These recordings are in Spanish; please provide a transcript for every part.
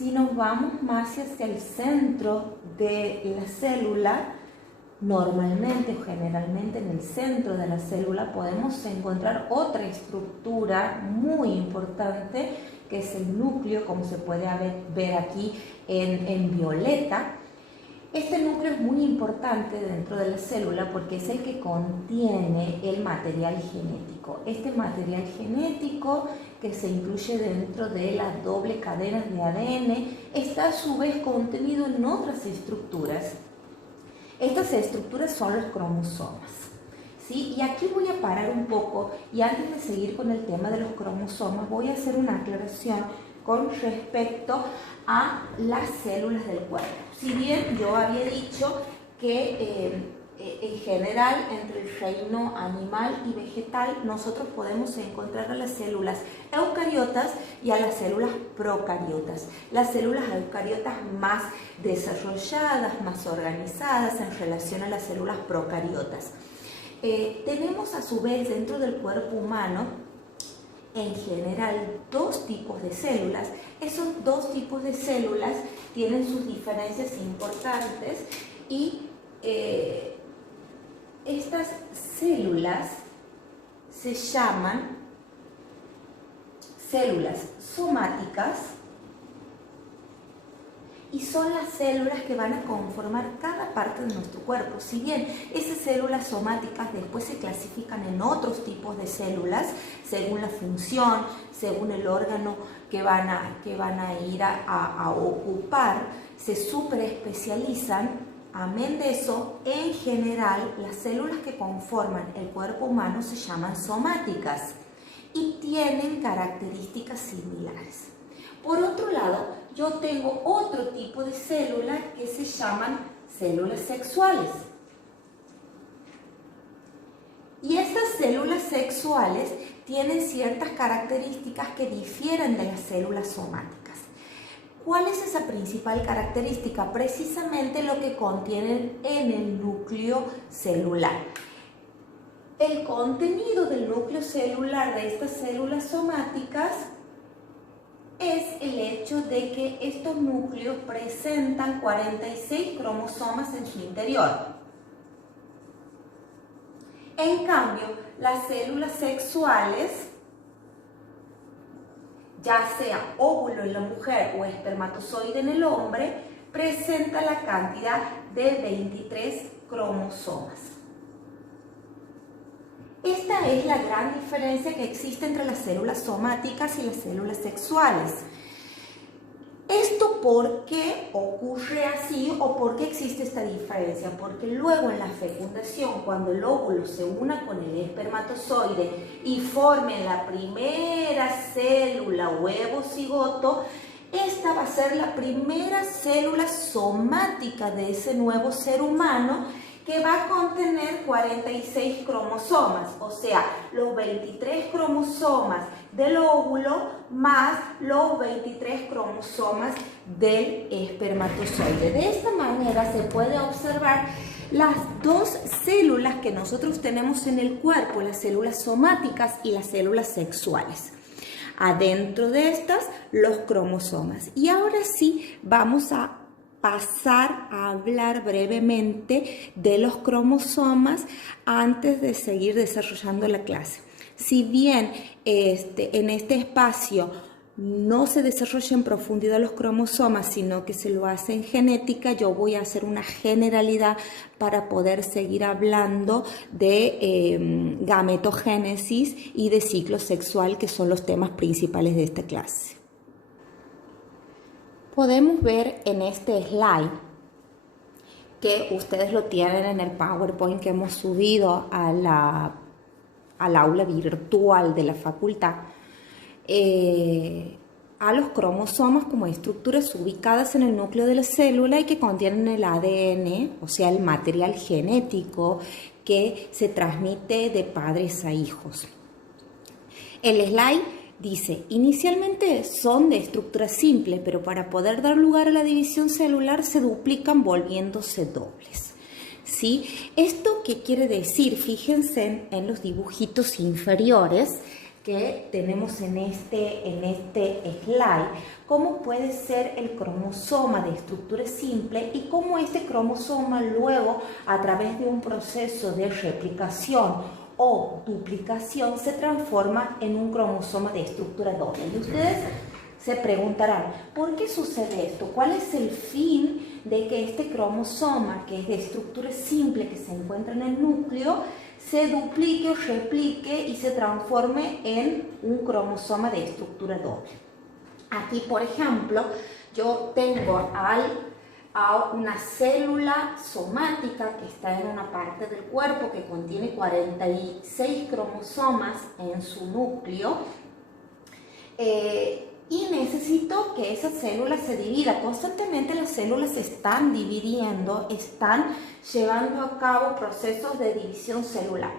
Si nos vamos más hacia el centro de la célula, normalmente o generalmente en el centro de la célula podemos encontrar otra estructura muy importante, que es el núcleo, como se puede ver aquí en violeta. Este núcleo es muy importante dentro de la célula porque es el que contiene el material genético. Este material genético que se incluye dentro de las doble cadenas de ADN está a su vez contenido en otras estructuras. Estas estructuras son los cromosomas, ¿sí? Y aquí voy a parar un poco y antes de seguir con el tema de los cromosomas voy a hacer una aclaración con respecto a las células del cuerpo. Si bien yo había dicho que en general entre el reino animal y vegetal nosotros podemos encontrar a las células eucariotas y a las células procariotas. Las células eucariotas más desarrolladas, más organizadas en relación a las células procariotas. Tenemos a su vez dentro del cuerpo humano en general dos tipos de células. Esos dos tipos de células tienen sus diferencias importantes y estas células se llaman células somáticas y son las células que van a conformar cada parte de nuestro cuerpo. Si bien esas células somáticas después se clasifican en otros tipos de células, según la función, según el órgano que van a ir a ocupar, se superespecializan. Amén de eso, en general, las células que conforman el cuerpo humano se llaman somáticas y tienen características similares. Por otro lado, yo tengo otro tipo de células que se llaman células sexuales. Y estas células sexuales tienen ciertas características que difieren de las células somáticas. ¿Cuál es esa principal característica? Precisamente lo que contienen en el núcleo celular. El contenido del núcleo celular de estas células somáticas es el hecho de que estos núcleos presentan 46 cromosomas en su interior. En cambio, las células sexuales, ya sea óvulo en la mujer o espermatozoide en el hombre, presenta la cantidad de 23 cromosomas. Esta es la gran diferencia que existe entre las células somáticas y las células sexuales. ¿Esto por qué ocurre así o por qué existe esta diferencia? Porque luego en la fecundación, cuando el óvulo se una con el espermatozoide y formen la primera célula huevo cigoto, esta va a ser la primera célula somática de ese nuevo ser humano que va a contener 46 cromosomas, o sea, los 23 cromosomas del óvulo más los 23 cromosomas del espermatozoide. De esta manera se puede observar las dos células que nosotros tenemos en el cuerpo, las células somáticas y las células sexuales. Adentro de estas, los cromosomas. Y ahora sí, vamos a pasar a hablar brevemente de los cromosomas antes de seguir desarrollando la clase. Si bien en este espacio no se desarrolla en profundidad los cromosomas, sino que se lo hace en genética, yo voy a hacer una generalidad para poder seguir hablando de gametogénesis y de ciclo sexual, que son los temas principales de esta clase. Podemos ver en este slide, que ustedes lo tienen en el PowerPoint que hemos subido al aula virtual de la facultad, a los cromosomas como estructuras ubicadas en el núcleo de la célula y que contienen el ADN, o sea, el material genético que se transmite de padres a hijos. El slide dice, inicialmente son de estructura simple, pero para poder dar lugar a la división celular se duplican volviéndose dobles. ¿Sí? ¿Esto qué quiere decir? Fíjense en los dibujitos inferiores, que tenemos en este slide, cómo puede ser el cromosoma de estructura simple y cómo este cromosoma luego, a través de un proceso de replicación o duplicación, se transforma en un cromosoma de estructura doble. Y ustedes se preguntarán, ¿por qué sucede esto? ¿Cuál es el fin de que este cromosoma, que es de estructura simple, que se encuentra en el núcleo, se duplique o replique y se transforme en un cromosoma de estructura doble? Aquí, por ejemplo, yo tengo a una célula somática que está en una parte del cuerpo que contiene 46 cromosomas en su núcleo. Y necesito que esa célula se divida. Constantemente las células se están dividiendo, están llevando a cabo procesos de división celular.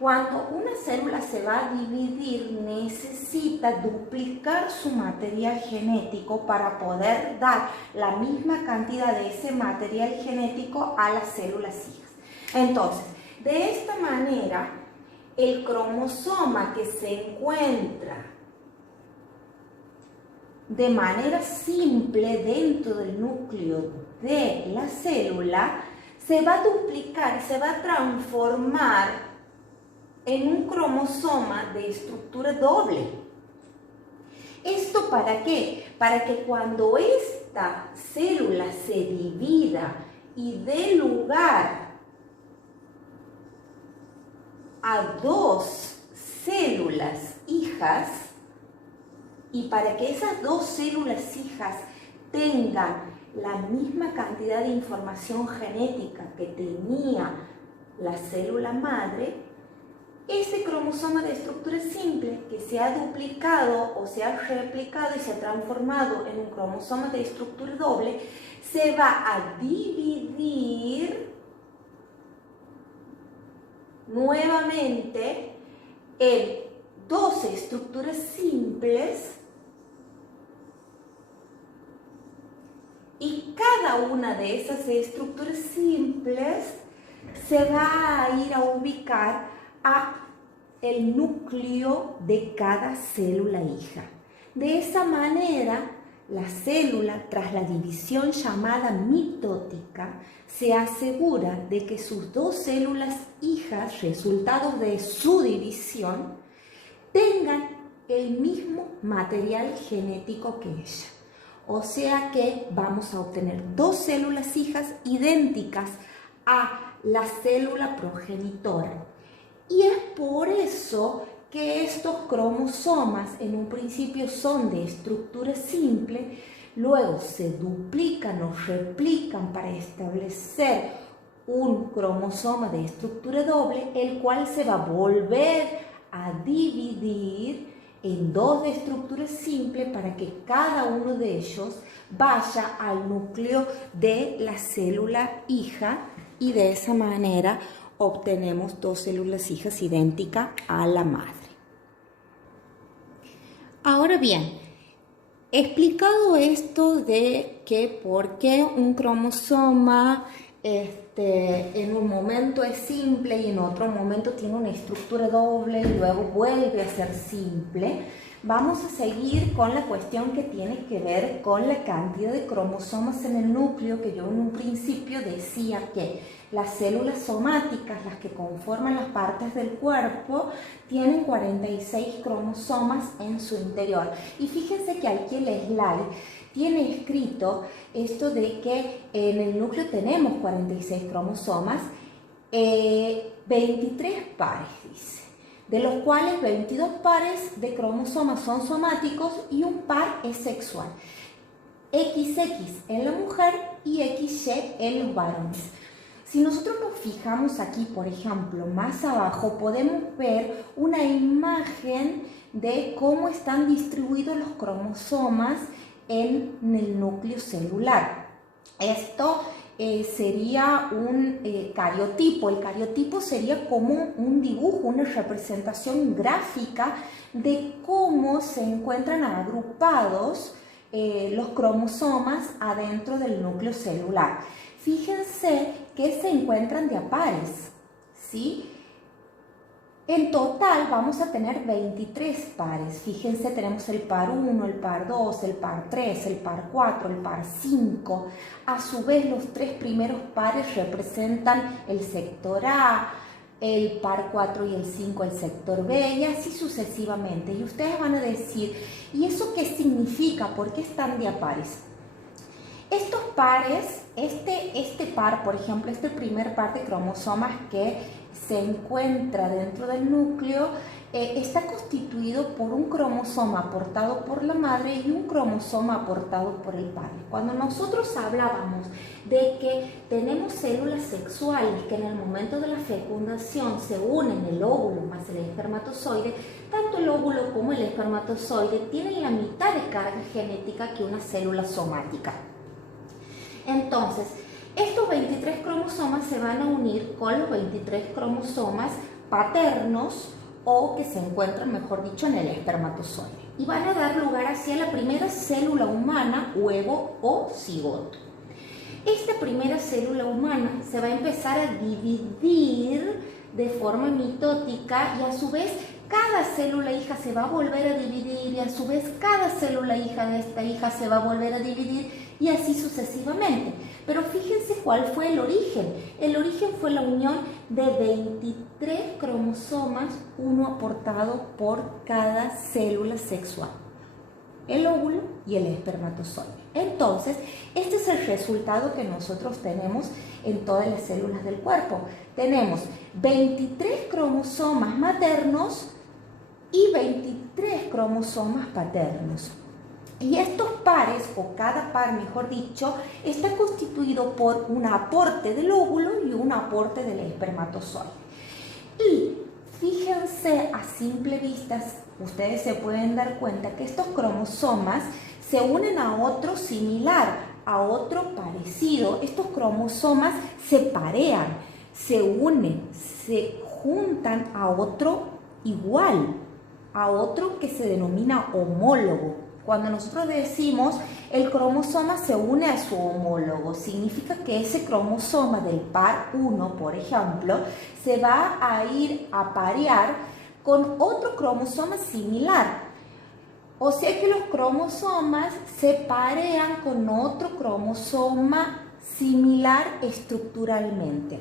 Cuando una célula se va a dividir, necesita duplicar su material genético para poder dar la misma cantidad de ese material genético a las células hijas. Entonces, de esta manera, el cromosoma que se encuentra de manera simple dentro del núcleo de la célula se va a duplicar, se va a transformar en un cromosoma de estructura doble. ¿Esto para qué? Para que cuando esta célula se divida y dé lugar a dos células hijas, y para que esas dos células hijas tengan la misma cantidad de información genética que tenía la célula madre, ese cromosoma de estructura simple que se ha duplicado o se ha replicado y se ha transformado en un cromosoma de estructura doble, se va a dividir nuevamente en dos estructuras simples, y cada una de esas estructuras simples se va a ir a ubicar a el núcleo de cada célula hija. De esa manera, la célula, tras la división llamada mitótica, se asegura de que sus dos células hijas, resultados de su división, tengan el mismo material genético que ella. O sea que vamos a obtener dos células hijas idénticas a la célula progenitora. Y es por eso que estos cromosomas en un principio son de estructura simple, luego se duplican o replican para establecer un cromosoma de estructura doble, el cual se va a volver a dividir en dos de estructura simple para que cada uno de ellos vaya al núcleo de la célula hija, y de esa manera obtenemos dos células hijas idénticas a la madre. Ahora bien, explicado esto de que por qué un cromosoma en un momento es simple y en otro momento tiene una estructura doble y luego vuelve a ser simple, vamos a seguir con la cuestión que tiene que ver con la cantidad de cromosomas en el núcleo, que yo en un principio decía que las células somáticas, las que conforman las partes del cuerpo, tienen 46 cromosomas en su interior. Y fíjense que aquí el slide tiene escrito esto de que en el núcleo tenemos 46 cromosomas, 23 pares, dice, de los cuales 22 pares de cromosomas son somáticos y un par es sexual. XX en la mujer y XY en los varones. Si nosotros nos fijamos aquí, por ejemplo, más abajo, podemos ver una imagen de cómo están distribuidos los cromosomas en el núcleo celular. Esto sería un cariotipo. El cariotipo sería como un dibujo, una representación gráfica de cómo se encuentran agrupados los cromosomas adentro del núcleo celular. Fíjense que se encuentran de a pares, ¿sí? En total vamos a tener 23 pares. Fíjense, tenemos el par 1, el par 2, el par 3, el par 4, el par 5. A su vez, los tres primeros pares representan el sector A, el par 4 y el 5 el sector B, y así sucesivamente. Y ustedes van a decir, ¿y eso qué significa? ¿Por qué están de a pares? Estos pares, este par, por ejemplo, este primer par de cromosomas que se encuentra dentro del núcleo, está constituido por un cromosoma aportado por la madre y un cromosoma aportado por el padre. Cuando nosotros hablábamos de que tenemos células sexuales que en el momento de la fecundación se unen el óvulo más el espermatozoide, tanto el óvulo como el espermatozoide tienen la mitad de carga genética que una célula somática. Entonces, estos 23 cromosomas se van a unir con los 23 cromosomas paternos o que se encuentran, mejor dicho, en el espermatozoide. Y van a dar lugar hacia la primera célula humana, huevo o cigoto. Esta primera célula humana se va a empezar a dividir de forma mitótica y a su vez cada célula hija se va a volver a dividir y a su vez cada célula hija de esta hija se va a volver a dividir y así sucesivamente. Pero fíjense cuál fue el origen. El origen fue la unión de 23 cromosomas, uno aportado por cada célula sexual, el óvulo y el espermatozoide. Entonces, este es el resultado que nosotros tenemos en todas las células del cuerpo. Tenemos 23 cromosomas maternos y 23 cromosomas paternos. Y estos pares, o cada par mejor dicho, está constituido por un aporte del óvulo y un aporte del espermatozoide. Y fíjense, a simple vista, ustedes se pueden dar cuenta que estos cromosomas se unen a otro similar, a otro parecido. Estos cromosomas se parean, se unen, se juntan a otro igual, a otro que se denomina homólogo. Cuando nosotros decimos el cromosoma se une a su homólogo, significa que ese cromosoma del par 1, por ejemplo, se va a ir a parear con otro cromosoma similar. O sea que los cromosomas se parean con otro cromosoma similar estructuralmente.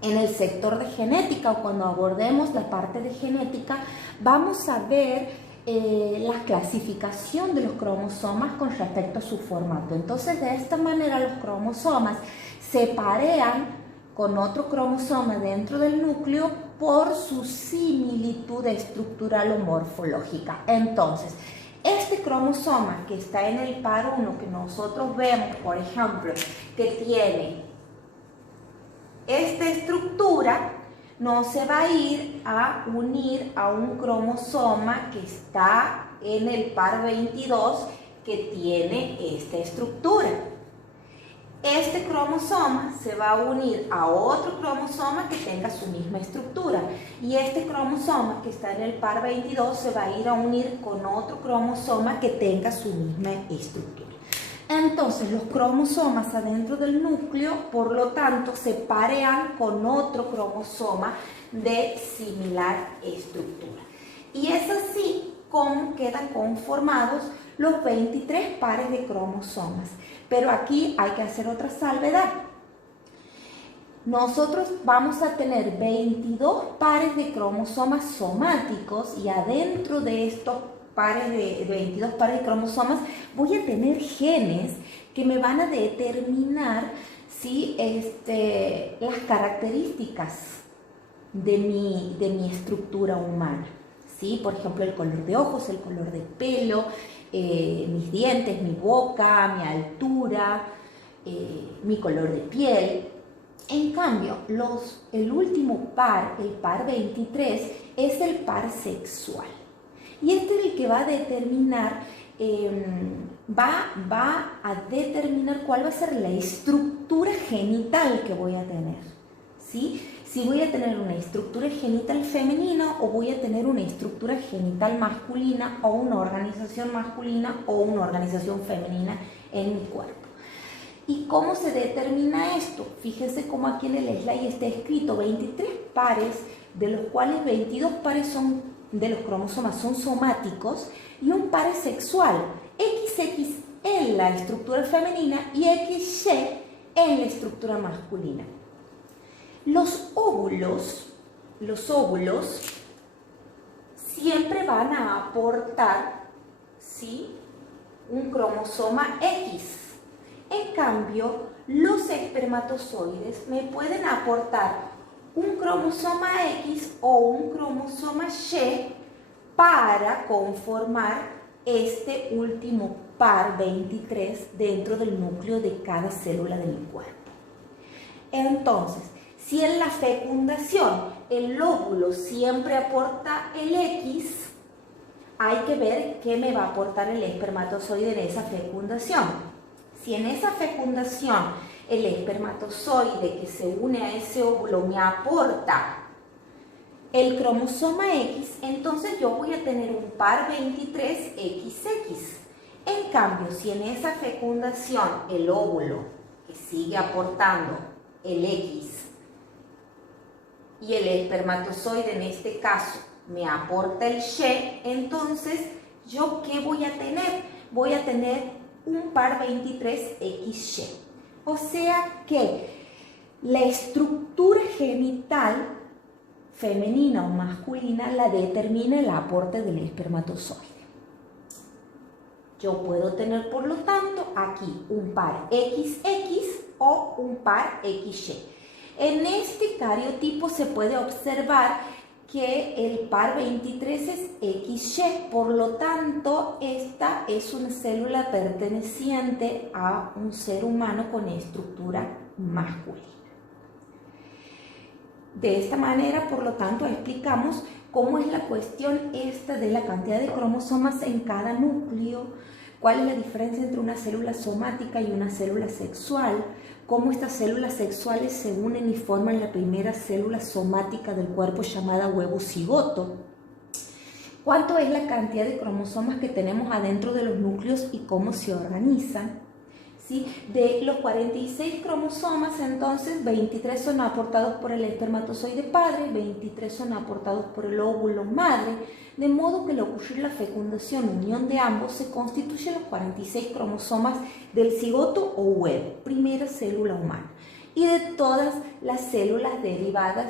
En el sector de genética, o cuando abordemos la parte de genética, vamos a ver la clasificación de los cromosomas con respecto a su formato. Entonces, de esta manera los cromosomas se parean con otro cromosoma dentro del núcleo por su similitud estructural o morfológica. Entonces, este cromosoma que está en el par 1, que nosotros vemos, por ejemplo, que tiene esta estructura, no se va a ir a unir a un cromosoma que está en el par 22 que tiene esta estructura. Este cromosoma se va a unir a otro cromosoma que tenga su misma estructura y este cromosoma que está en el par 22 se va a ir a unir con otro cromosoma que tenga su misma estructura. Entonces, los cromosomas adentro del núcleo, por lo tanto, se parean con otro cromosoma de similar estructura. Y es así como quedan conformados los 23 pares de cromosomas. Pero aquí hay que hacer otra salvedad. Nosotros vamos a tener 22 pares de cromosomas somáticos y adentro de estos pares de 22 pares de cromosomas voy a tener genes que me van a determinar ¿sí? Las características de mi estructura humana, ¿sí? Por ejemplo, el color de ojos, el color de pelo, mis dientes, mi boca, mi altura, mi color de piel. En cambio, el último par, el par 23, es el par sexual. Y este es el que va a determinar, va a determinar cuál va a ser la estructura genital que voy a tener, ¿sí? Si voy a tener una estructura genital femenina o voy a tener una estructura genital masculina o una organización masculina o una organización femenina en mi cuerpo. ¿Y cómo se determina esto? Fíjense cómo aquí en el slide está escrito 23 pares de los cuales 22 pares de los cromosomas son somáticos y un par es sexual, XX en la estructura femenina y XY en la estructura masculina. Los óvulos siempre van a aportar, ¿sí?, un cromosoma X. En cambio, los espermatozoides me pueden aportar un cromosoma X o un cromosoma Y para conformar este último par 23 dentro del núcleo de cada célula de mi cuerpo. Entonces, si en la fecundación el óvulo siempre aporta el X, hay que ver qué me va a aportar el espermatozoide en esa fecundación. Si en esa fecundación el espermatozoide que se une a ese óvulo me aporta el cromosoma X, entonces yo voy a tener un par 23XX. En cambio, si en esa fecundación el óvulo que sigue aportando el X y el espermatozoide en este caso me aporta el Y, entonces ¿yo qué voy a tener? Voy a tener un par 23XY. O sea que la estructura genital femenina o masculina la determina el aporte del espermatozoide. Yo puedo tener, por lo tanto, aquí un par XX o un par XY. En este cariotipo se puede observar que el par 23 es XY, por lo tanto, esta es una célula perteneciente a un ser humano con estructura masculina. De esta manera, por lo tanto, explicamos cómo es la cuestión esta de la cantidad de cromosomas en cada núcleo, cuál es la diferencia entre una célula somática y una célula sexual, cómo estas células sexuales se unen y forman la primera célula somática del cuerpo llamada huevo cigoto, cuánto es la cantidad de cromosomas que tenemos adentro de los núcleos y cómo se organizan. ¿Sí? De los 46 cromosomas, entonces 23 son aportados por el espermatozoide padre, 23 son aportados por el óvulo madre, de modo que al ocurrir la fecundación, unión de ambos, se constituyen los 46 cromosomas del cigoto o huevo, primera célula humana, y de todas las células derivadas